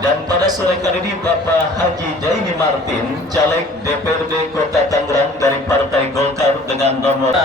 Dan pada sore kali ini Bapak Haji Jaini Martin, caleg DPRD Kota Tangerang dari Partai Golkar dengan nomor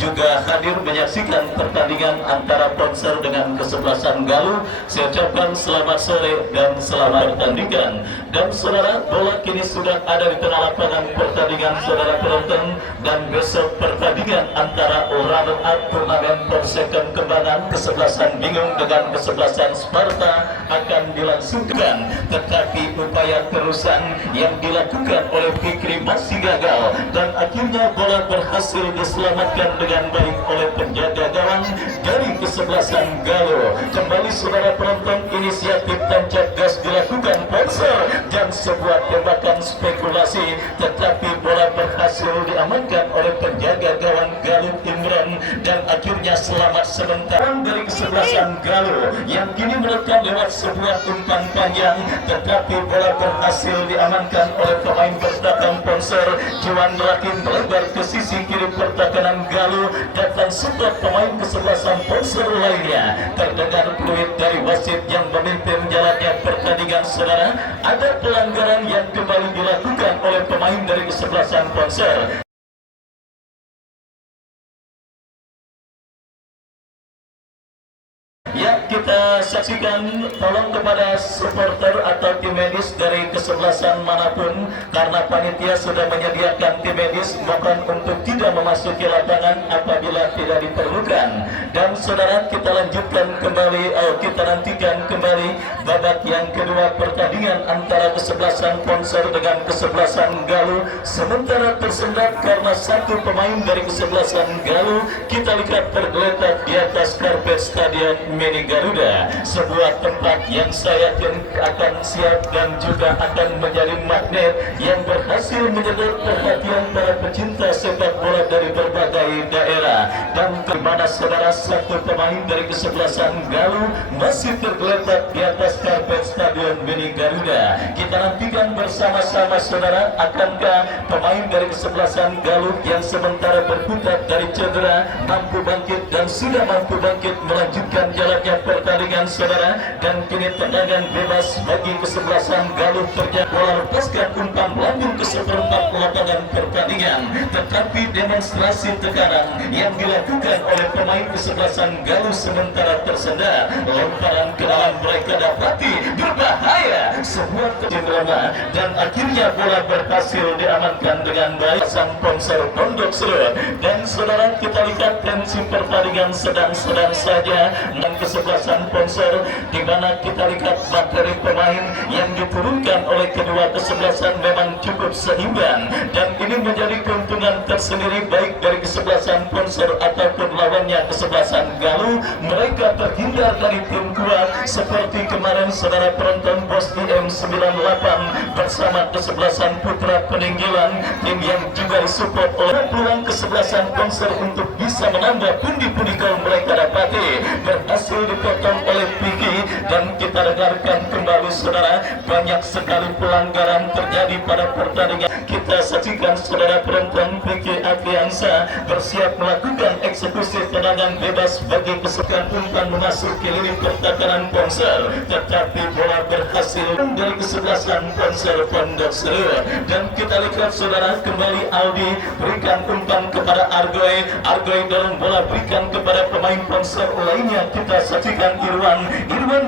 juga hadir menyaksikan pertandingan antara Ponser dengan kesebelasan Galuh. Saya ucapkan selamat sore dan selamat pertandingan. Dan saudara, bola kini sudah ada di tengah lapangan pertandingan saudara penonton, dan besok pertandingan antara runner up turnamen Polsekon Kembangan kesebelasan Bingung dengan kesebelasan Sparta akan dilangsungkan, tetapi upaya terusan yang dilakukan oleh Fikri masih gagal, dan akhirnya bola berhasil diselamatkan dengan baik oleh penjaga gawang dari kesebelasan Galuh. Kembali saudara penonton, inisiatif tancap gas dilakukan Ponser dan sebuah tembakan spekulasi, tetapi bola berhasil diamankan oleh penjaga gawang Galuh Imran, dan akhirnya selamat sementara dari kesebelasan Galuh yang kini menekan lewat sebuah umpan panjang, tetapi bola berhasil diamankan oleh pemain bertahan Ponser. Juan Rakim melebar ke sisi kiri pertahanan Galuh, datang sempat pemain kesebelasan Ponser lainnya. Terdengar fluid dari wasit yang memimpin jalannya pertandingan saudara. Ada pelanggaran yang kembali dilakukan oleh pemain dari kesebelasan Ponser. Ya, kita saksikan, tolong kepada supporter atau tim medis dari kesebelasan manapun, karena panitia sudah menyediakan tim medis, mohon untuk tidak memasuki lapangan apabila tidak diperlukan. Dan saudara, kita lanjutkan kembali, kita nantikan kembali babak yang kedua pertandingan antara kesebelasan Ponser dengan kesebelasan Galuh. Sementara tersendat karena satu pemain dari kesebelasan Galuh kita lihat tergeletak di atas karpet stadion Mini Garuda, sebuah tempat yang saya yakin akan siap dan juga akan menjadi magnet yang berhasil menyedot perhatian para pecinta sepak bola dari berbagai daerah. Dan di mana saudara, satu pemain dari kesebelasan Galuh masih tergeletak di atas karpet stadion Mini Garuda. Kita nantikan bersama-sama saudara, akankah pemain dari kesebelasan Galuh yang sementara berkutat dari cedera mampu bangkit dan sudah mampu bangkit melanjutkan jalannya pertandingan saudara. Dan kini tendangan bebas bagi kesebelasan Galuh terjadi, bola lepaskan umpan melambung ke seperempat lapangan pertandingan, tetapi demonstrasi tekanan yang dilakukan oleh pemain kesebelasan Galuh sementara tersendat. Lemparan ke dalam mereka dapati berbahaya, sebuah kecenderungan, dan akhirnya bola berhasil diamankan dengan baik sang Ponser Pondok Serut. Dan saudara, kita lihat tensi pertandingan sedang-sedang saja dan kesebelasan Ponser, di mana kita lihat materi pemain yang diturunkan oleh kedua kesebelasan memang cukup seimbang, dan ini menjadi keuntungan tersendiri baik dari kesebelasan Ponser ataupun lawannya kesebelasan Galuh. Mereka terhindar dari tim kuat seperti kemarin saudara penonton, Bos IM98 bersama kesebelasan Putra Peninggilan, tim yang juga disupport oleh peluang kesebelasan Ponser untuk bisa menambah pundi-pundi gol mereka dapati berhasil dipotong oleh Piki. Dan kita dengarkan kembali saudara, banyak sekali pelanggaran terjadi pada pertandingan. Kita saksikan saudara penonton, Piki Afiansa bersiap melakukan eksekusi tendangan bebas bagi kesempatan umpan memasuki lini pertahanan Ponser, tetapi bola berhasil dari kesebelasan Ponser Pondok Serut. Dan kita lihat saudara, kembali Aldi berikan umpan kepada Argoy, Argoy dorong bola berikan kepada pemain Ponser lainnya. Kita saksikan Irwan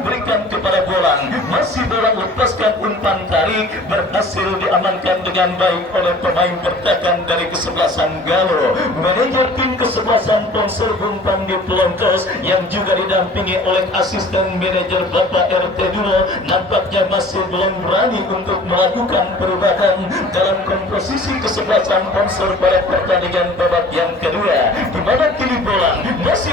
berikan kepada Bolang, masih Bolang lepaskan umpan tarik, berhasil diamankan dengan baik oleh pemain bertahan dari kesebelasan Galuh. Manajer tim kesebelasan Ponser Bung Pandi Pelontos yang juga didampingi oleh asisten manajer Bapak RT Dulo nampaknya masih belum berani untuk melakukan perubahan dalam komposisi kesebelasan Ponser pada pertandingan babak yang kedua, di mana kini Bolang masih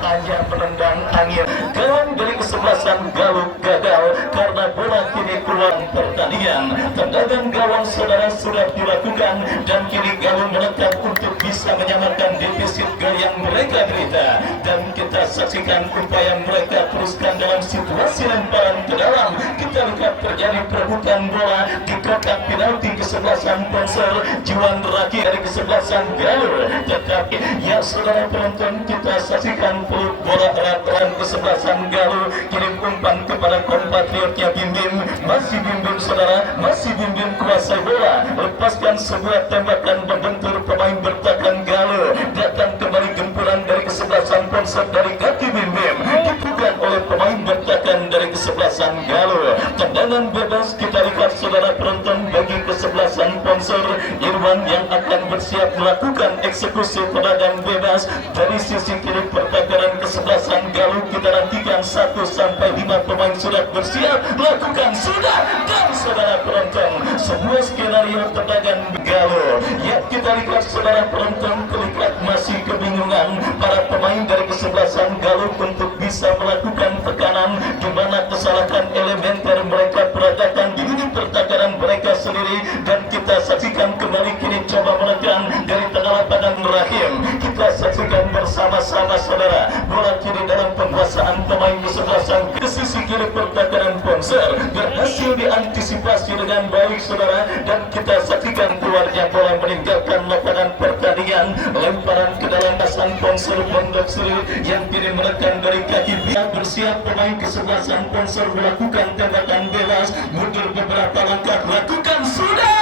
hanya menendang angin. Gawang dari kesebelasan Galuh gagal karena bola kini keluar pertandingan. Tendangan gawang saudara sudah dilakukan, dan kini Galuh menekan untuk bisa menyamakan defisit gol yang mereka derita. dan kita saksikan upaya mereka teruskan dalam situasi lemparan ke dalam. Kita lihat terjadi perebutan bola di kotak penalti kesebelasan Ponsel Jiwan Raki dari kesebelasan Galur. Tetapi ya saudara penonton, kita saksikan peluk bola erat-erat kesebelasan Galur, kirim umpan kepada kompatriotnya Bim Bim. Masih Bim Bim saudara, masih Bim Bim kuasai bola, lepaskan sebuah tembakan membentur pemain bertahan Galur. Datang kembali gempuran dari kesebelasan Ponsel dari kaki Bim Bim, dipugar oleh pemain bertahan dari kesebelasan Galur. Tendangan bebas kita lihat saudara penonton bagi kesebelasan Ponsel. Irwan yang akan bersiap melakukan eksekusi tendangan bebas dari sisi kiri pertahanan kesebelasan Galur. Kita nantikan 1 sampai 5 pemain sudah bersiap melakukan sudah, dan saudara penonton sebuah skenario tendangan Galur. Ya kita lihat saudara penonton, terlihat masih kebingungan para pemain dari kesebelasan Galur untuk bisa melakukan tekanan di mana kesalahan elementer mereka peradakan di lini pertahanan mereka sendiri. Dan kita saksikan kembali kini coba menekan dari tengah lapangan Rahim. Kita saksikan bersama-sama saudara, bola kiri dalam penguasaan pemain kesebelasan ke sisi kiri pertahanan Ponsel berhasil diantisipasi dengan baik saudara, dan kita saksikan keluarnya bola meninggalkan lapangan pertandingan. Lemparan ke dalam pasang Ponsel Pondok Seri yang kini menekan dari kaki biar bersiap pemain kesebelasan Ponsel melakukan tembakan bebas, mundur beberapa langkah, lakukan sudah.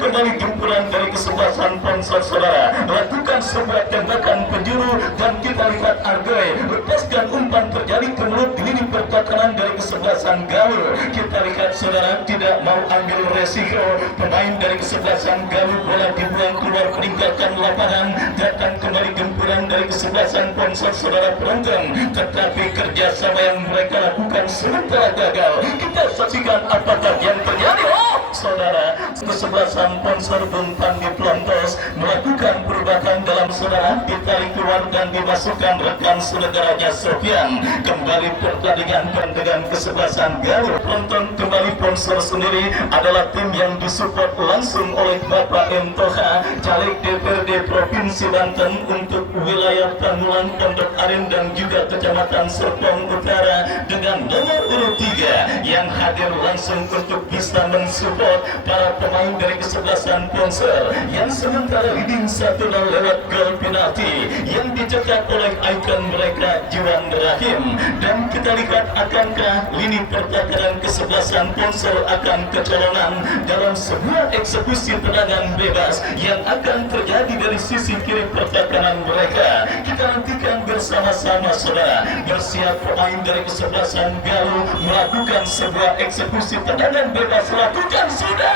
Kembali gempuran dari kesebelasan Ponsel saudara, lakukan sebuah tembakan penjuru dan kita lihat Argoy lepaskan umpan terjadi ke mulut di lini pertahanan dari kesebelasan Galur. Kita lihat saudara, tidak mau ambil resiko pemain dari kesebelasan Galur, bola dibuang keluar meninggalkan lapangan. Datang kembali gempuran dari kesebelasan Ponsel saudara penonton, tetapi kerjasama yang mereka lakukan sementara gagal. Kita saksikan apakah yang terjadi. Saudara, kesebelasan Ponsel umpan dipelontos melakukan perubahan dalam saudara, ditarik keluar dan dimasukkan rekan saudaranya Sofian. Kembali pertandingan dengan kesebelasan Galur. Penonton kembali Ponsel sendiri adalah tim yang disupport langsung oleh Bapak M. Toha, caleg DPRD Provinsi Banten untuk wilayah Pamulang, Pondok Aren dan juga Kecamatan Serpong Utara, dengan nomor urut 3 yang hadir langsung untuk bisa mensupport para pemain dari kesebelasan Ponsel yang sementara leading 1-0 lewat gol penalti yang dicetak oleh ikon mereka Jiwan Rahim. Dan kita lihat akankah lini pertahanan kesebelasan Ponsel akan kecolongan dalam sebuah eksekusi tendangan bebas yang akan terjadi dari sisi kiri pertahanan mereka. Kita nantikan bersama-sama saudara, bersiap pemain dari kesebelasan Galur melakukan sebuah eksekusi tendangan bebas, lakukan sudah.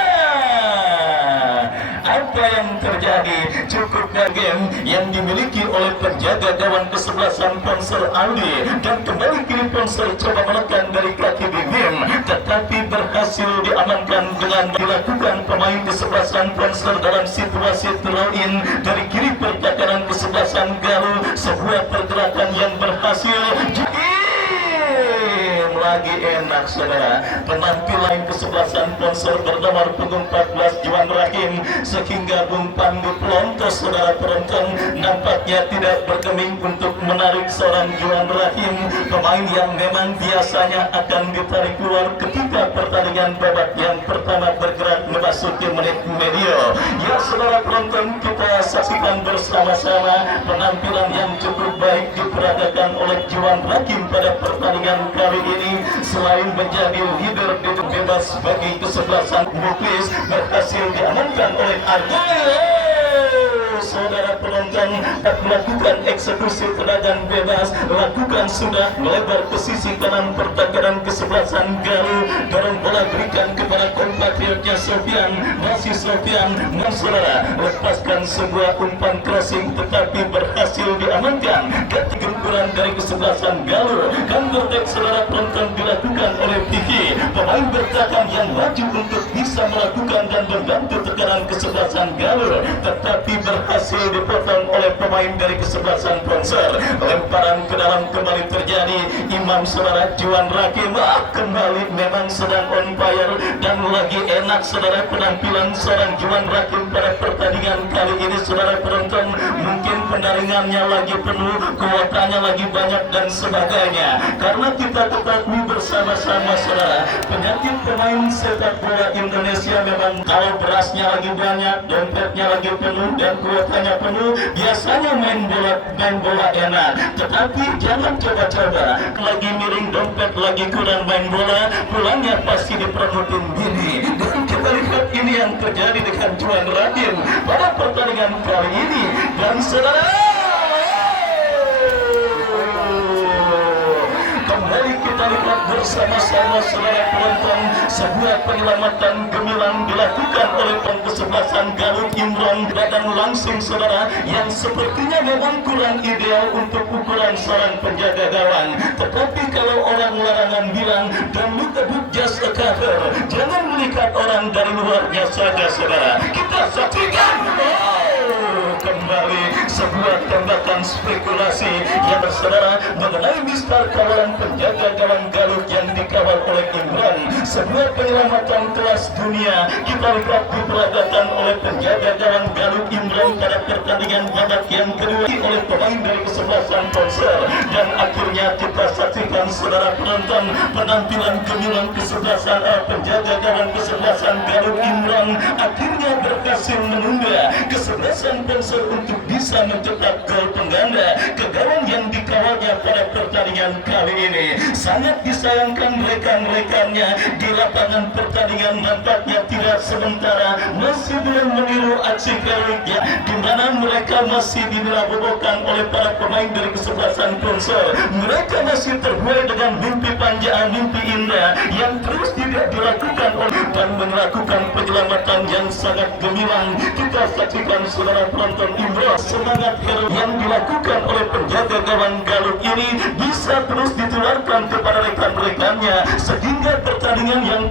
Apa yang terjadi? Cukup game yang dimiliki oleh penjaga gawang kesebelasan Ponsel Aldi, dan kembali kiri Ponsel coba menekan dari kaki Bim, tetapi berhasil diamankan dengan dilakukan pemain kesebelasan Ponsel dalam situasi throw-in dari kiri pertahanan kesebelasan Galur. Sebuah pergerakan yang berhasil. Lagi enak saudara, penampilan kesebelasan Ponsel bernomor punggung 14 Jiwan Rahim sehingga umpan dipelontos saudara penonton nampaknya tidak bergeming untuk menarik seorang Jiwan Rahim, pemain yang memang biasanya akan ditarik keluar ketika pertandingan babak yang pertama bergerak memasuki menit medio. Ya saudara penonton, kita saksikan bersama-sama penampilan yang cukup baik diperagakan oleh Jiwan Rahim pada pertandingan kali ini. Selain menjadi leader di bebas bagi kesebelasan Muklis, berhasil diamankan oleh Argoy. Saudara penonton, melakukan eksekusi tendangan bebas, lakukan sudah melebar ke sisi kanan pertahanan kesebelasan Galur. Dorong bola berikan kepada kompatriotnya Sofian, masih Sofian. Saudara, lepaskan sebuah umpan crossing tetapi berhasil diamankan. Ganti gempuran dari kesebelasan Galur. Counter-attack saudara penonton dilakukan oleh Vicky, pemain bertahan yang maju untuk bisa melakukan dan membantu tekanan kesebelasan Galur, tetapi berhasil dipotong oleh pemain dari kesebelasan Ponsel. Lemparan ke dalam kembali terjadi. Imam saudara Jiwan Rahim kembali memang sedang on fire, dan lagi enak saudara penampilan seorang Jiwan Rahim pada pertandingan kali ini saudara penonton. Mungkin pendaringannya lagi penuh, kuotanya lagi banyak dan sebagainya. Karena kita ketahui bersama-sama saudara, penyakit pemain sepak bola Indonesia memang kalau berasnya lagi banyak, dompetnya lagi penuh dan kuotanya penuh, biasanya main bola enak. Tetapi jangan coba-coba lagi miring dompet, lagi kurang main bola, pulangnya pasti diperonotin bini. Dan kita lihat ini yang terjadi dengan Juan Radin pada pertandingan kali ini. Dan saudara, kembali kita lihat bersama-sama saudara penonton, sebuah penyelamatan gemilang dilakukan oleh kesebelasan Garut Imron. Badan langsing saudara yang sepertinya memang kurang ideal untuk ukuran seorang penjaga gawang. Tetapi kalau orang larangan bilang don't look above just a cover, jangan melihat orang dari luarnya saja saudara. Kita saksikan kembali sebuah tembakan spekulasi yang saudara mengenai mistar kawalan penjaga gawang Garut yang dikawal oleh Imran. Sebuah penyelamatan kelas dunia kita lihat diperagakan oleh penjaga gawang Garut Imran pada pertandingan babak yang kedua oleh pemain dari kesebelasan Polser. Dan akhirnya kita saksikan saudara penonton penampilan gemilang kesebelasan penjaga gawang kesebelasan Garut Imran akhirnya berhasil menunda kesebelasan Polser untuk bisa mencetak gol pengganda ke gawang yang dikawalnya pada pertandingan kali ini. Sangat disayangkan rekan-rekannya di lapangan pertandingan nampaknya tidak sementara masih belum meniru aksi heroiknya, di mana mereka masih dirabobokan oleh para pemain dari kesebelasan Polser. Mereka masih terbuai dengan mimpi panjang, mimpi indah yang terus tidak dilakukan oleh dan melakukan penyelamatan yang sangat gemilang. Kita saksikan saudara penonton Imron, semangat hero yang dilakukan oleh penjaga gawang Garut ini bisa terus ditularkan kepada rekan-rekannya sehingga pertandingan yang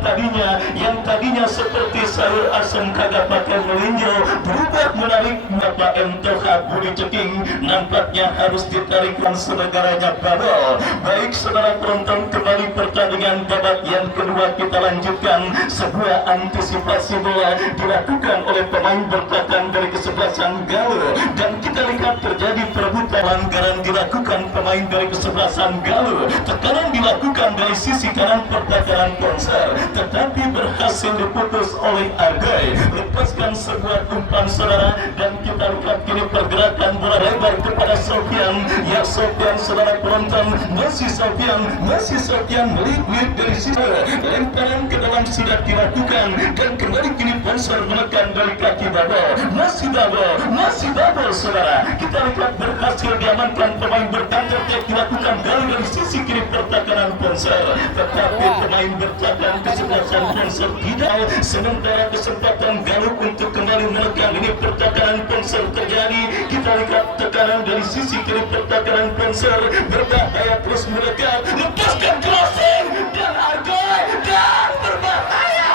tadinya seperti sayur asem kagak pakai melinjo berubah menarik. Bapak M. Toha Budi Ceking nampaknya harus ditarikkan senegaranya babel. Baik saudara penonton, kembali pertandingan babak yang kedua kita lanjutkan. Sebuah antisipasi bola dilakukan oleh pemain bertahan dari kesebelasan Galuh dan kita lihat terjadi perebutan. Pelanggaran dilakukan pemain dari kesebelasan Galuh, tekanan dilakukan dari sisi kanan pertahanan Polser, tetapi berhasil diputus oleh Argai. Lepaskan sebuah umpan saudara dan kita lihat kini pergerakan bola lebar kepada Sofian. Ya Sofian saudara penonton, masih Sofian melihat dari sisi lemparan ke dalam sudah dilakukan dan kembali kini Polser menekan dari kaki babel. Masih babel saudara. Kita lihat berhasil diamankan pemain bertahan dilakukan dari sisi kiri pertahanan Polser, tetapi pemain bertahan kesebelasan Polser tidak. Sementara kesempatan Garut untuk kembali menekan ini pertahanan Polser terjadi. Kita lihat tekanan dari sisi kiri pertahanan Polser berbahaya terus mendekat, lepaskan crossing dan Argai dan berbahaya.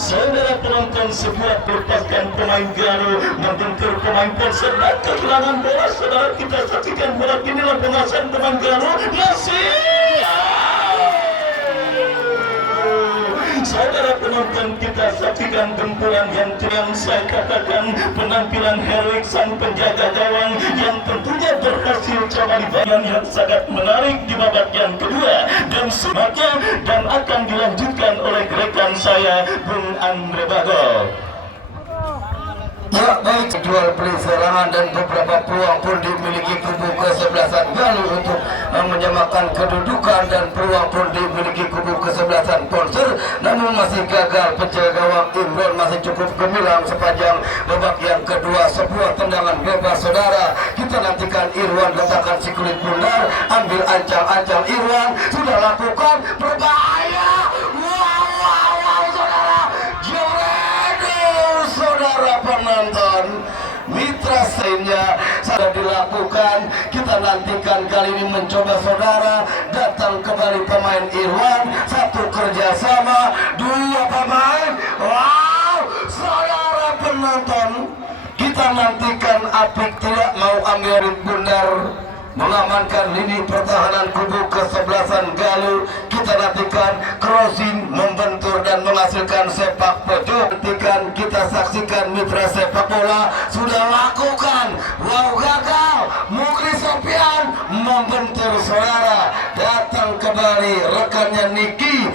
Saudara penonton, sebuah melepaskan pemain Garut membentur pemain Polser dan kehilangan bola. Saudara kita saksikan bola kini dalam penguasaan pemain Garut masih. Saudara penonton, kita saksikan gempuran yang saya katakan penampilan heroik sang penjaga gawang yang tentunya berhasil coba di bagian yang sangat menarik di babak yang kedua dan semuanya dan akan dilanjutkan oleh rekan saya Bung Andre Bagol. Ya baik, jual beli serangan dan beberapa peluang pun dimiliki kubu kesebelasan Galuh untuk menyamakan kedudukan dan peluang pun dimiliki kubu kesebelasan Polser, namun masih gagal. Penjaga gawang Imron masih cukup gemilang sepanjang babak yang kedua. Sebuah tendangan bebas saudara, kita nantikan Irwan letakkan si kulit bundar, ambil ancang-ancang Irwan sudah lakukan berbahaya. Wow saudara, saudara penonton, mitra seinnya sudah dilakukan. Kita nantikan kali ini mencoba saudara, datang kembali pemain Irwan, satu kerjasama dua pemain. Wow saudara penonton, kita nantikan Apik tidak mau ambil bundar mengamankan lini pertahanan kubu kesebelasan Galuh. Kita nantikan crossing membentur dan menghasilkan sepak pojok. Nantikan kita saksikan mitra sepak bola sudah lakukan. Wow, gagal. Mukri Sofian membentur saudara. Datang kembali rekannya Niki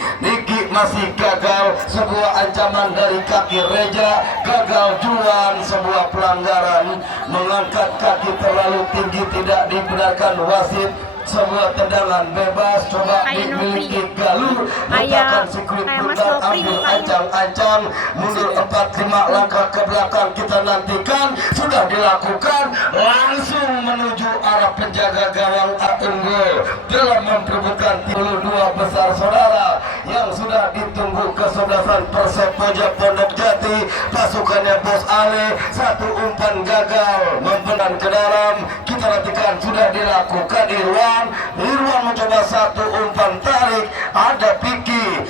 masih gagal. Sebuah ancaman dari kaki Reja, gagal juan. Sebuah pelanggaran, mengangkat kaki terlalu tinggi tidak dibenarkan wasit. Sebuah tendangan bebas coba dimiliki Galuh, letakkan si kulit bundar, ambil ancang-ancang, mundur 4-5 langkah ke belakang. Kita nantikan, sudah dilakukan, langsung menuju arah penjaga gawang unggul dalam memperebutkan 32 besar saudara yang sudah ditunggu kesebelasan Persib Pondok Jati. Pasukannya Bos Ale, satu umpan gagal, membenam ke dalam. Kita nantikan, sudah dilakukan Irwan mencoba satu umpan tarik, ada Piki,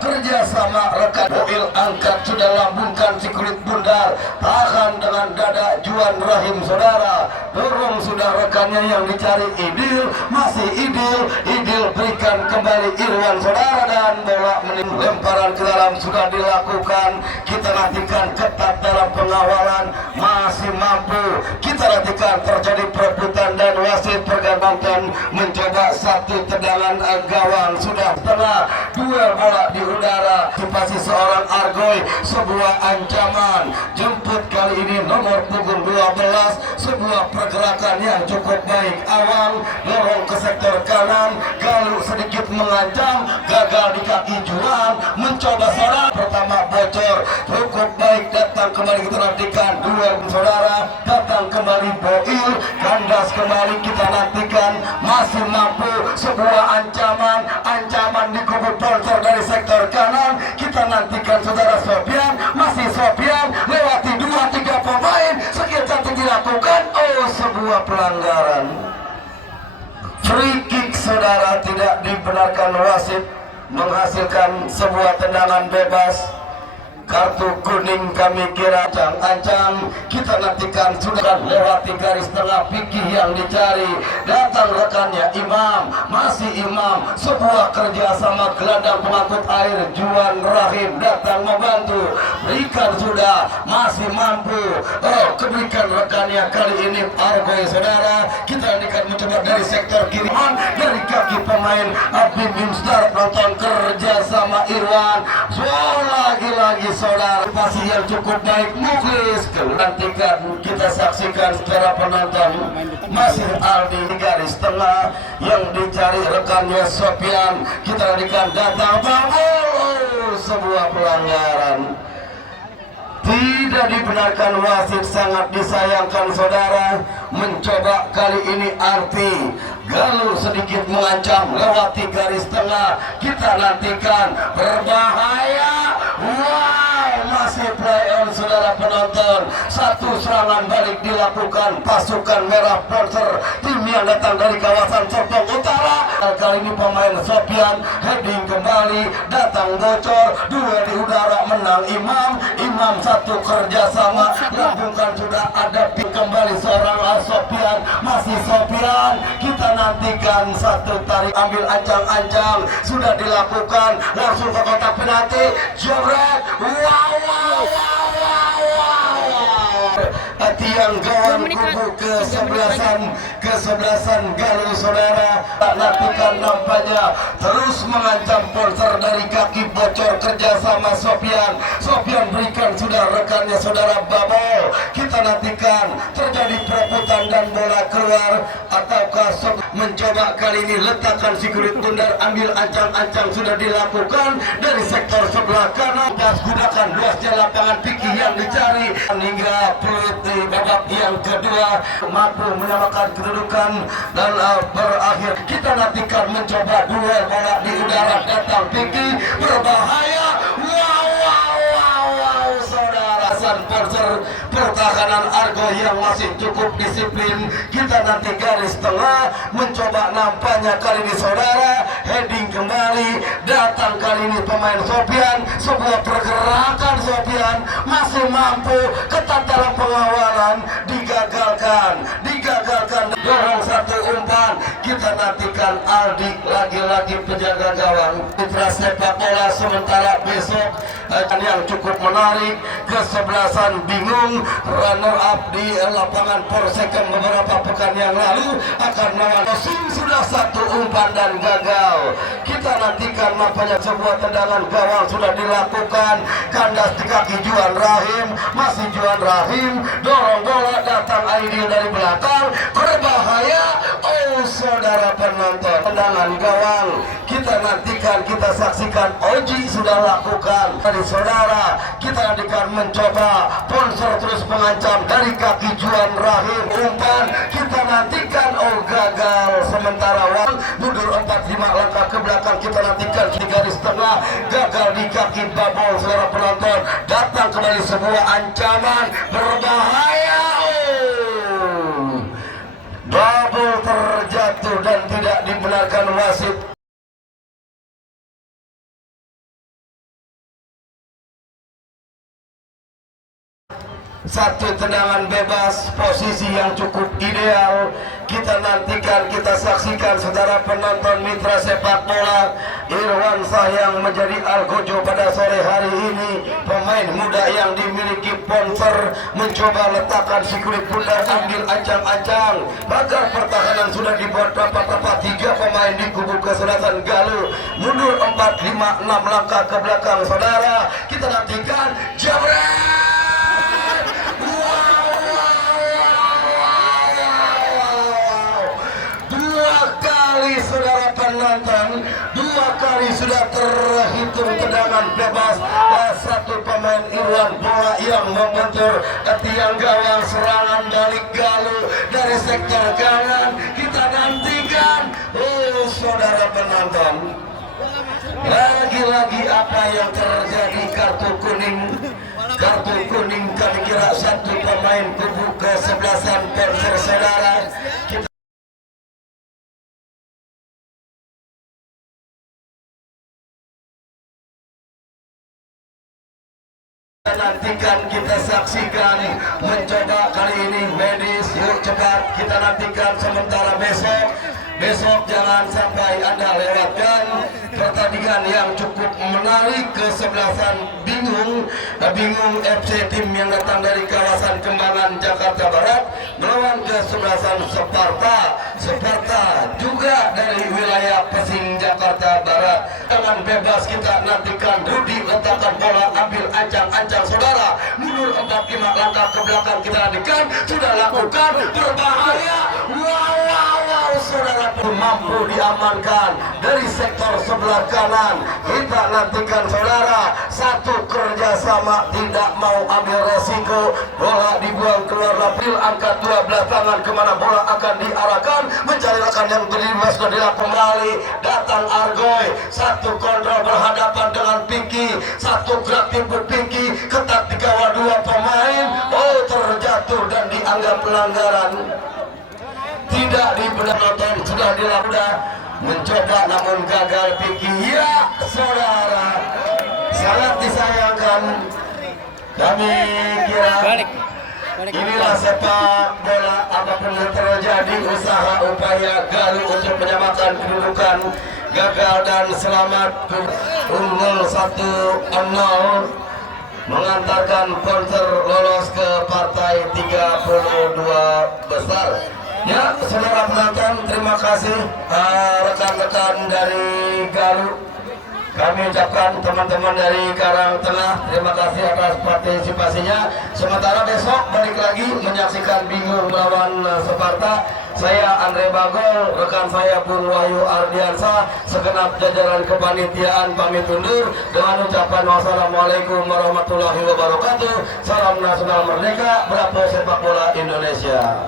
kerja sama rekan Boil, angkat, sudah lambungkan si kulit bundar, tahan dengan dada Juan Rahim saudara, dorong sudah rekannya yang dicari Idil, masih Idil berikan kembali Irwan saudara, dan bola lemparan ke dalam sudah dilakukan. Kita nantikan ketat dalam pengawalan, masih mampu. Kita nantikan terjadi perebutan dan wasit pergabungan mencoba satu tendangan gawang. Sudah setelah duel bola di udara, antisipasi seorang Argoy, sebuah ancaman jemput kali ini nomor punggung 12, sebuah pergerakan yang cukup baik. Awang lorong ke sektor kanan, Galuh sedikit mengancam, gagal di kaki Juan, mencoba saudara pertama bocor, cukup baik. Datang kembali, kita nantikan duel saudara, datang kembali Boil, kandas kembali. Kita nantikan, masih mampu. Sebuah ancaman di kubu Polser dari sektor kanan. Kita nantikan saudara Sofian, masih Sofian, lewati 2-3 pemain, skill cantik dilakukan. Oh, sebuah pelanggaran, free kick saudara, tidak dibenarkan wasit, menghasilkan sebuah tendangan bebas. Kartu kuning kami kira ancang-ancang. Kita nantikan, sudah lewati garis tengah, Piki yang dicari, datang rekannya Imam, masih Imam, sebuah kerjasama gelandang pengangkut air Juan Rahim datang membantu, berikan sudah, masih mampu. Keberikan rekannya kali ini Argoy saudara. Kita nantikan mencoba dari sektor kiri, dari kaki pemain Abim Bimstar, nonton kerjasama Irwan, lagi-lagi saudara, pasti yang cukup baik. Muklis nantikan, kita saksikan secara penonton, masih Aldi di garis tengah yang dicari rekannya Sofian. Kita nantikan, datang sebuah pelanggaran, tidak dibenarkan wasit, sangat disayangkan saudara. Mencoba kali ini Arti, Galuh sedikit mengancam, lewati garis tengah. Kita nantikan, berbahaya. Wow, masih play on saudara penonton. Satu serangan balik dilakukan pasukan Merah Polser, tim yang datang dari kawasan Serpong Utara. Kali ini pemain Sofian, heading kembali, datang bocor, duel di udara, menang Imam satu kerjasama, lambungkan sudah ada kembali seorang Sofian, masih Sofian. Kita nantikan satu tarik, ambil ancang-ancang, sudah dilakukan, langsung ke kotak penalti, jebret, wow. Tiang gawang kubu kesebelasan Galuh saudara. Nantikan nampaknya terus mengancam Polser dari kaki bocor, kerjasama Sofian berikan sudah rekannya saudara Babol. Kita nantikan terjadi perebutan dan bola keluar, ataukah mencoba kali ini letakkan si kulit bundar, ambil ancang-ancang, sudah dilakukan dari sektor sebelah kanan. Gunakan luasnya lapangan, Piki yang dicari hingga peluit di babak yang kedua mampu menyamakan kedudukan dan berakhir. Kita nantikan mencoba duel bola di udara, datang Piki, berbahaya. Wow saudara, San Polser, pertahanan Argo yang masih cukup disiplin. Kita nanti garis tengah, mencoba nampaknya kali ini saudara, heading kembali, datang kali ini pemain Sofian, sebuah pergerakan Sofian, masih mampu, ketat dalam pengawalan, digagalkan, dorong satu umpan. kita nantikan Aldi lagi-lagi penjaga gawang. Putra sepak bola sementara besok yang cukup menarik, kesebelasan bingung runner up di lapangan Polsekam beberapa pekan yang lalu akan melawan Persib. Sudah satu umpan dan gagal. Kita nantikan nampaknya sebuah tendangan gawang sudah dilakukan, kandas di kaki Juan Rahim, masih Juan Rahim dorong bola, datang Aidil dari belakang, berbahaya. Oh saudara penonton, tendangan gawang kita nantikan, kita saksikan. Oji sudah lakukan. Tadi saudara, kita nantikan mencoba, Ponsor terus mengancam dari kaki Juan Rahim, umpan kita nantikan. Oh gagal. Sementara Wan mundur 4-5 langkah ke belakang, kita nantikan di garis tengah, gagal di kaki Babol. Saudara penonton, datang kembali sebuah ancaman berbahaya. Babol terjatuh dan tidak dibenarkan wasit. Satu tendangan bebas, posisi yang cukup ideal. Kita nantikan, kita saksikan saudara penonton mitra sepak bola. Irwan Shah yang menjadi algojo pada sore hari ini, pemain muda yang dimiliki Ponsor, mencoba letakkan si kulit pundak, ambil ancang-ancang. Pagar pertahanan sudah dibuat tepat-tepat, 3 pemain di kubu keselatan Galuh mundur 4-5-6 langkah ke belakang. Saudara, kita nantikan jabret. Saudara penonton, 2 kali sudah terhitung tendangan bebas. Satu pemain Irwan bola yang membentur tiang gawang, serangan balik Galuh dari sektor kanan. Kita nantikan. Oh saudara penonton, lagi-lagi apa yang terjadi? Kartu kuning kami kira satu pemain kubu kesebelasan Persib. Saudara, kita nantikan, kita saksikan, mencoba kali ini medis. Yuk cepat kita nantikan. Sementara besok jangan sampai Anda lewatkan pertandingan yang cukup menarik, kesebelasan bingung FC, tim yang datang dari kawasan Kembangan Jakarta Barat melawan kesebelasan Sparta juga dari wilayah Pesing Jakarta Barat. Dengan bebas kita nantikan, Rudi letakkan bola, ambil ancang-ancang saudara, mundur 4-5 langkah ke belakang. Kita nantikan, sudah lakukan, berbahaya. Wow saudara, mampu diamankan dari sektor sebelah kanan. Kita nantikan saudara, satu kerjasama, tidak mau ambil resiko, bola dibuang keluar lapil. Angkat 12 tangan kemana bola akan diarahkan, mencari rekan yang terlibat. Sudah dilakukan kembali, datang Argoy, satu kontrol berhadapan dengan Pinky, satu gerak timpuk Pinky, ketat dikawal 2 pemain. Oh terjatuh dan dianggap pelanggaran. Tidak dibenarkan, sudah dilakukan, mencoba namun gagal Pinky. Ya saudara, sangat disayangkan. Kami kira inilah sepak bola, apapun yang terjadi, usaha upaya Galuh untuk menyamakan kedudukan gagal dan selamat. Unggul 1-0 mengantarkan Ponsor lolos ke partai 32 besar. Ya saudara penonton, terima kasih rekan-rekan dari Galuh. Kami ucapkan teman-teman dari Karang Tengah, terima kasih atas partisipasinya. Sementara besok balik lagi menyaksikan bingung melawan Sparta. Saya Andre Bagol, rekan saya Bung Wahyu Ardiansa, segenap jajaran kepanitiaan pamit undur dengan ucapan wassalamualaikum warahmatullahi wabarakatuh. Salam nasional merdeka, bravo sepak bola Indonesia.